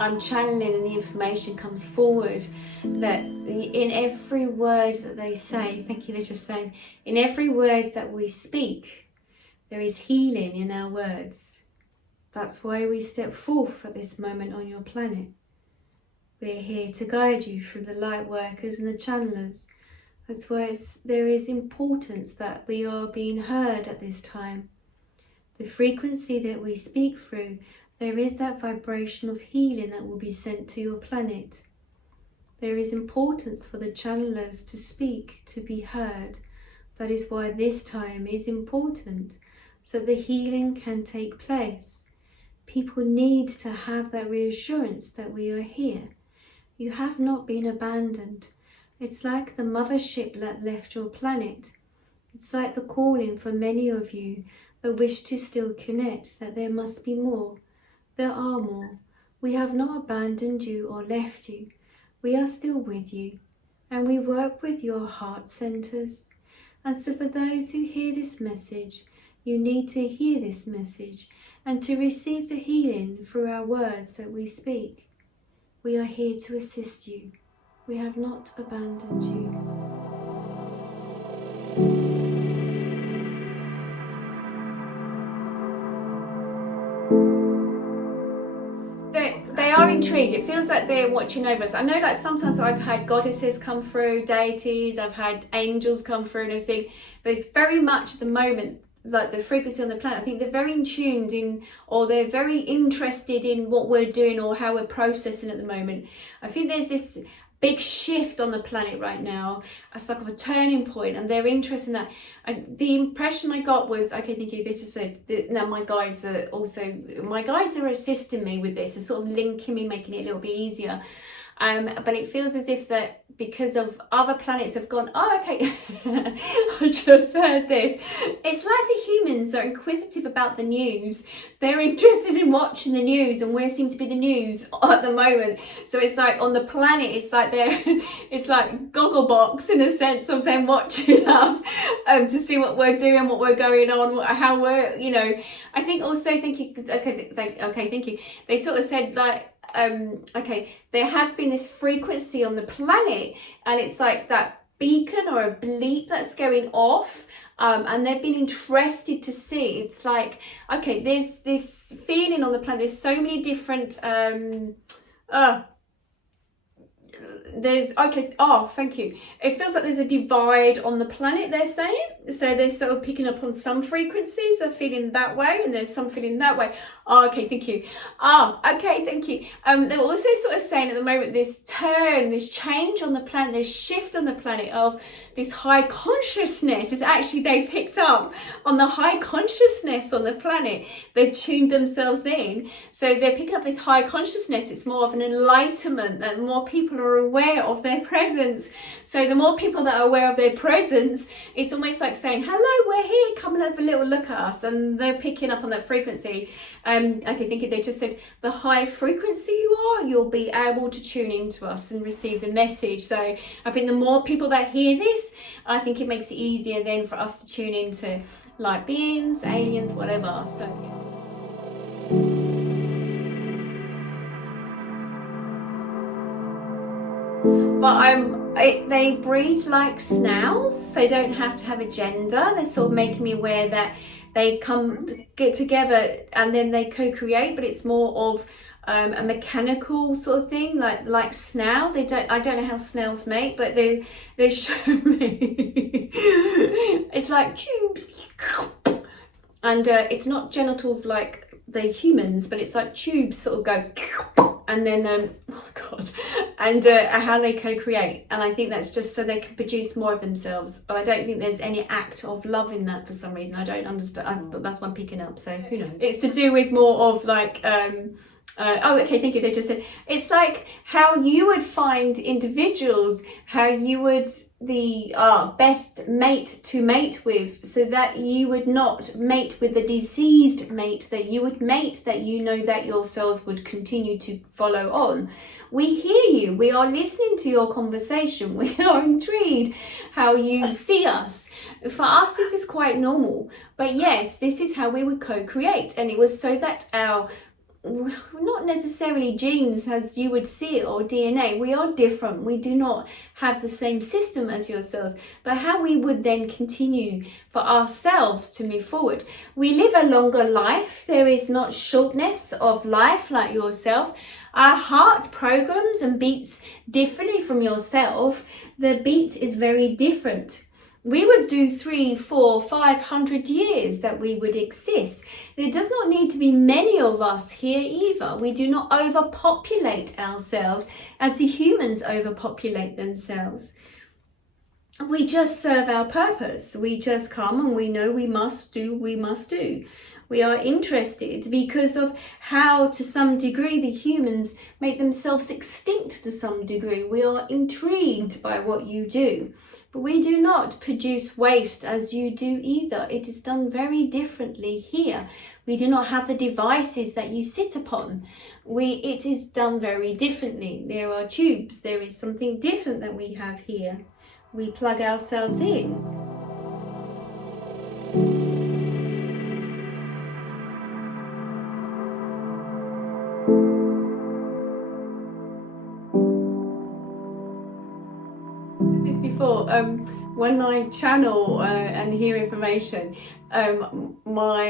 I'm channeling and the information comes forward, that in every word that they say, thank you, they're just saying, in every word that we speak, there is healing in our words. That's why we step forth at this moment on your planet. We're here to guide you through the light workers and the channelers. That's why there is importance that we are being heard at this time. The frequency that we speak through, there is that vibration of healing that will be sent to your planet. There is importance for the channelers to speak, to be heard. That is why this time is important, so the healing can take place. People need to have that reassurance that we are here. You have not been abandoned. It's like the mothership that left your planet. It's like the calling for many of you that wish to still connect, that there must be more. There are more. We have not abandoned you or left you. We are still with you, and we work with your heart centers. And so for those who hear this message, you need to hear this message and to receive the healing through our words that we speak. We are here to assist you. We have not abandoned you. They are intrigued. It feels like they're watching over us. I know like sometimes I've had goddesses come through, deities, I've had angels come through and everything, but it's very much at the moment like the frequency on the planet. I think they're very in tuned in, or they're very interested in what we're doing or how we're processing at the moment. I think there's this big shift on the planet right now. It's like a turning point, and they're interested in that. The impression I got was, okay, thank you, they just said, now my guides are assisting me with this, and sort of linking me, making it a little bit easier. But it feels as if that because of other planets have gone, oh, okay, I just heard this. It's like the humans that are inquisitive about the news. They're interested in watching the news, and we seem to be the news at the moment. So it's like on the planet, it's like it's like Gogglebox in a sense of them watching us to see what we're doing, what we're going on, how we're, you know. I think also, thank you, thank you. They sort of said like, okay, there has been this frequency on the planet, and it's like that beacon or a bleep that's going off, and they've been interested to see. It's like, okay, there's this feeling on the planet. There's so many different thank you. It feels like there's a divide on the planet, they're saying. So they're sort of picking up on some frequencies, they're feeling that way, and there's some feeling that way. Oh, okay, thank you. Okay, thank you. They're also sort of saying at the moment this turn, this change on the planet, this shift on the planet of this high consciousness is actually, they've picked up on the high consciousness on the planet. They've tuned themselves in. So they're picking up this high consciousness. It's more of an enlightenment, that more people are aware of their presence. So the more people that are aware of their presence, it's almost like saying, hello, we're here, come and have a little look at us. And they're picking up on that frequency. Okay, thank you. They just said the higher frequency you are, you'll be able to tune into us and receive the message. So I think the more people that hear this, I think it makes it easier then for us to tune into light beings, aliens, whatever. So yeah. But they breed like snails, so don't have to have a gender. They're sort of making me aware that they get together and then they co-create, but it's more of a mechanical sort of thing, like snails. I don't know how snails mate, but they show me it's like tubes, and it's not genitals like the humans, but it's like tubes sort of go, and then oh god, and how they co-create. And I think that's just so they can produce more of themselves, but I don't think there's any act of love in that for some reason. I don't understand, but that's what I'm picking up, so who knows. It's to do with more of like okay, thank you. They just said it's like how you would find individuals, how you would the best mate to mate with, so that you would not mate with the diseased mate, that you would mate that you know that your cells would continue to follow on. We hear you, we are listening to your conversation, we are intrigued how you see us. For us this is quite normal, but yes, this is how we would co-create, and it was so that our not necessarily genes as you would see it, or DNA. We are different. We do not have the same system as yourselves, but how we would then continue for ourselves to move forward. We live a longer life. There is not shortness of life like yourself. Our heart programs and beats differently from yourself. The beat is very different. We would do 300, 400, 500 years that we would exist. There does not need to be many of us here either. We do not overpopulate ourselves as the humans overpopulate themselves. We just serve our purpose. We just come and we know we must do. We are interested because of how, to some degree, the humans make themselves extinct to some degree. We are intrigued by what you do. But we do not produce waste as you do either. It is done very differently here. We do not have the devices that you sit upon. It is done very differently. There are tubes. There is something different that we have here. We plug ourselves in. Before, when I channel and hear information, my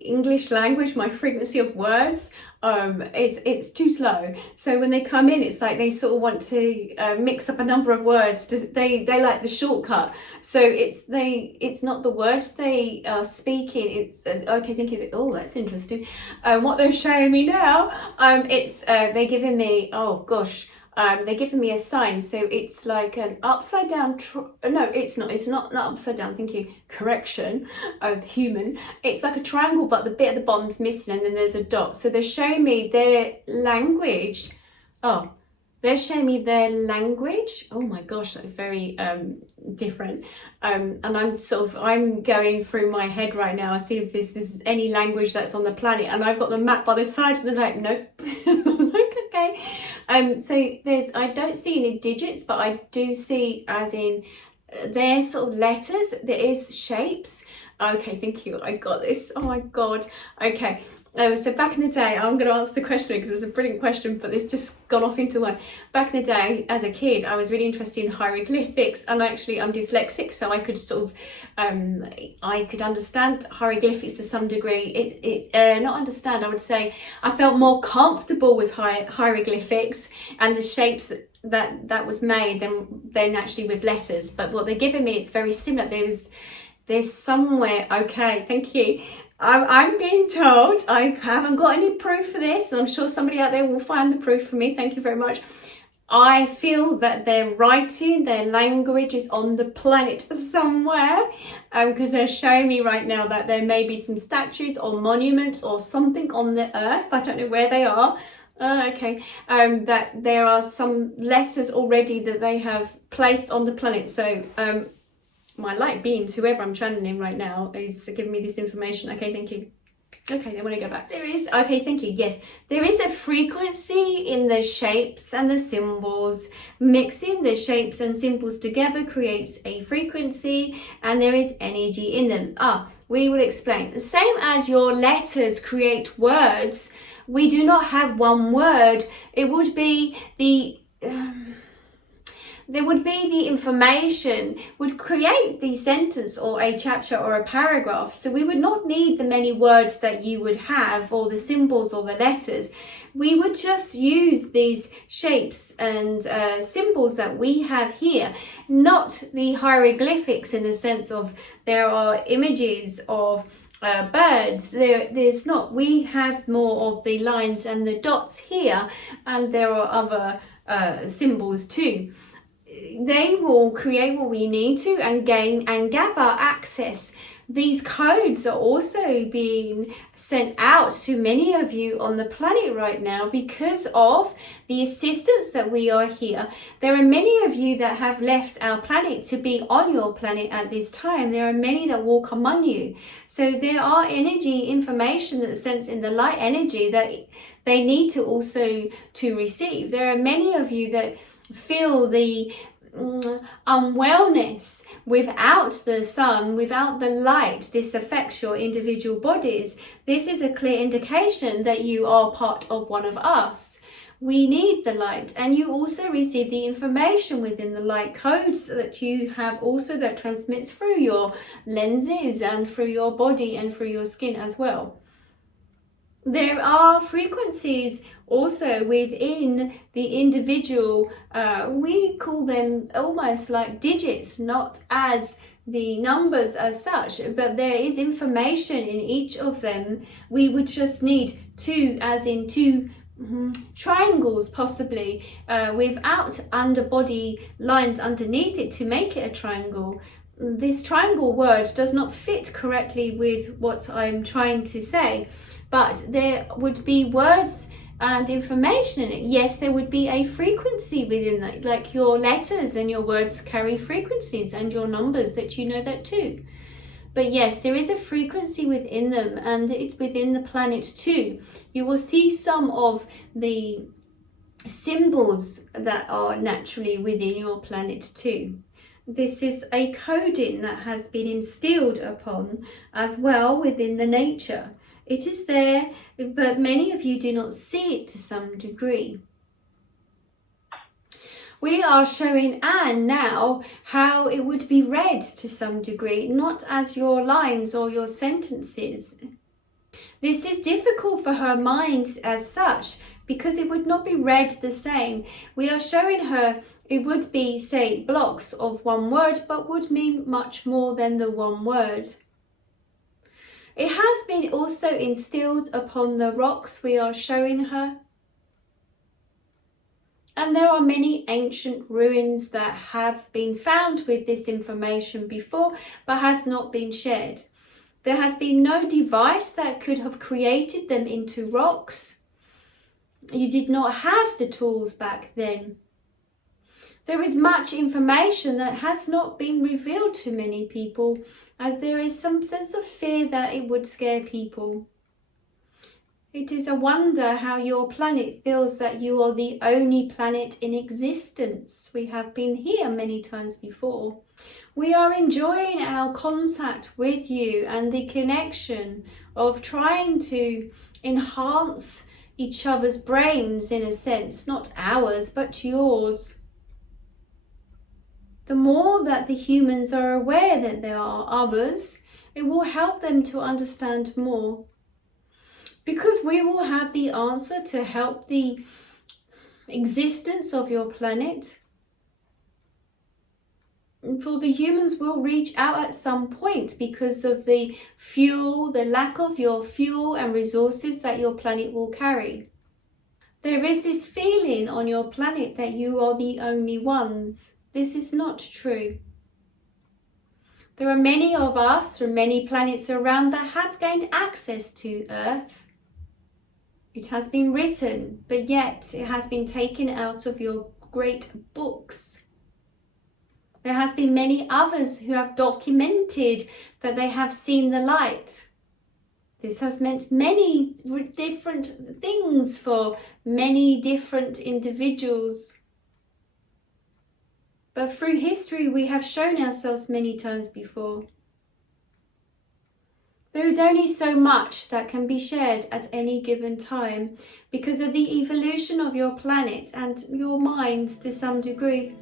English language, my frequency of words, it's too slow. So when they come in, it's like they sort of want to mix up a number of words. They like the shortcut. So it's not the words they are speaking. It's okay. Thinking, oh, that's interesting. What they're showing me now, they're giving me, oh gosh. They're giving me a sign, so it's like an upside down, no, it's not upside down, thank you, correction, human. It's like a triangle, but the bit at the bottom's missing, and then there's a dot. So they're showing me their language. Oh, they're showing me their language. Oh my gosh, that's very different. And I'm going through my head right now. I see if this is any language that's on the planet, and I've got the map by the side, and they're like, nope. Like, okay. So I don't see any digits, but I do see as in they're sort of letters. There is shapes. Okay, thank you. I got this. Oh my God. Okay. So back in the day, I'm going to answer the question because it's a brilliant question, but it's just gone off into one. Back in the day, as a kid, I was really interested in hieroglyphics, and actually I'm dyslexic, so I could sort of, I could understand hieroglyphics to some degree. Not understand, I would say I felt more comfortable with hieroglyphics and the shapes that was made than actually with letters. But what they're giving me, it's very similar. There's somewhere, okay, thank you. I'm being told, I haven't got any proof for this, and I'm sure somebody out there will find the proof for me. Thank you very much. I feel that their writing, their language is on the planet somewhere, because they're showing me right now that there may be some statues or monuments or something on the earth. I don't know where they are. Okay. That there are some letters already that they have placed on the planet. So, my light beings, whoever I'm channeling right now, is giving me this information. Okay, thank you. Okay, I want to go back. There is, okay, thank you. Yes, there is a frequency in the shapes and the symbols. Mixing the shapes and symbols together creates a frequency, and there is energy in them. We will explain. The same as your letters create words, we do not have one word. It would be there would be the information would create the sentence or a chapter or a paragraph. So we would not need the many words that you would have, or the symbols or the letters. We would just use these shapes and symbols that we have here, not the hieroglyphics in the sense of there are images of birds. There's not. We have more of the lines and the dots here, and there are other symbols too. They will create what we need to and gain and gather access. These codes are also being sent out to many of you on the planet right now because of the assistance that we are here. There are many of you that have left our planet to be on your planet at this time. There are many that walk among you. So there are energy, information that's sent in the light energy that they need to also to receive. There are many of you that feel the unwellness without the sun, without the light, this affects your individual bodies. This is a clear indication that you are part of one of us. We need the light, and you also receive the information within the light codes that you have also that transmits through your lenses and through your body and through your skin as well. There are frequencies also within the individual, we call them almost like digits, not as the numbers as such, but there is information in each of them. We would just need two, as in two triangles possibly, without underbody lines underneath it to make it a triangle. This triangle word does not fit correctly with what I'm trying to say, but there would be words and information in it. Yes, there would be a frequency within that, like your letters and your words carry frequencies, and your numbers, that you know that too. But yes, there is a frequency within them, and it's within the planet too. You will see some of the symbols that are naturally within your planet too. This is a coding that has been instilled upon as well within the nature. It is there, but many of you do not see it to some degree. We are showing Anne now how it would be read to some degree, not as your lines or your sentences. This is difficult for her mind as such, because it would not be read the same. We are showing her it would be, say, blocks of one word, but would mean much more than the one word. It has been also instilled upon the rocks we are showing her. And there are many ancient ruins that have been found with this information before, but has not been shared. There has been no device that could have created them into rocks. You did not have the tools back then. There is much information that has not been revealed to many people, as there is some sense of fear that it would scare people. It is a wonder how your planet feels that you are the only planet in existence. We have been here many times before. We are enjoying our contact with you and the connection of trying to enhance each other's brains in a sense, not ours, but yours. The more that the humans are aware that there are others, it will help them to understand more. Because we will have the answer to help the existence of your planet. For the humans will reach out at some point because of the fuel, the lack of your fuel and resources that your planet will carry. There is this feeling on your planet that you are the only ones. This is not true. There are many of us from many planets around that have gained access to Earth. It has been written, but yet it has been taken out of your great books. There has been many others who have documented that they have seen the light. This has meant many different things for many different individuals. But through history, we have shown ourselves many times before. There is only so much that can be shared at any given time because of the evolution of your planet and your minds to some degree.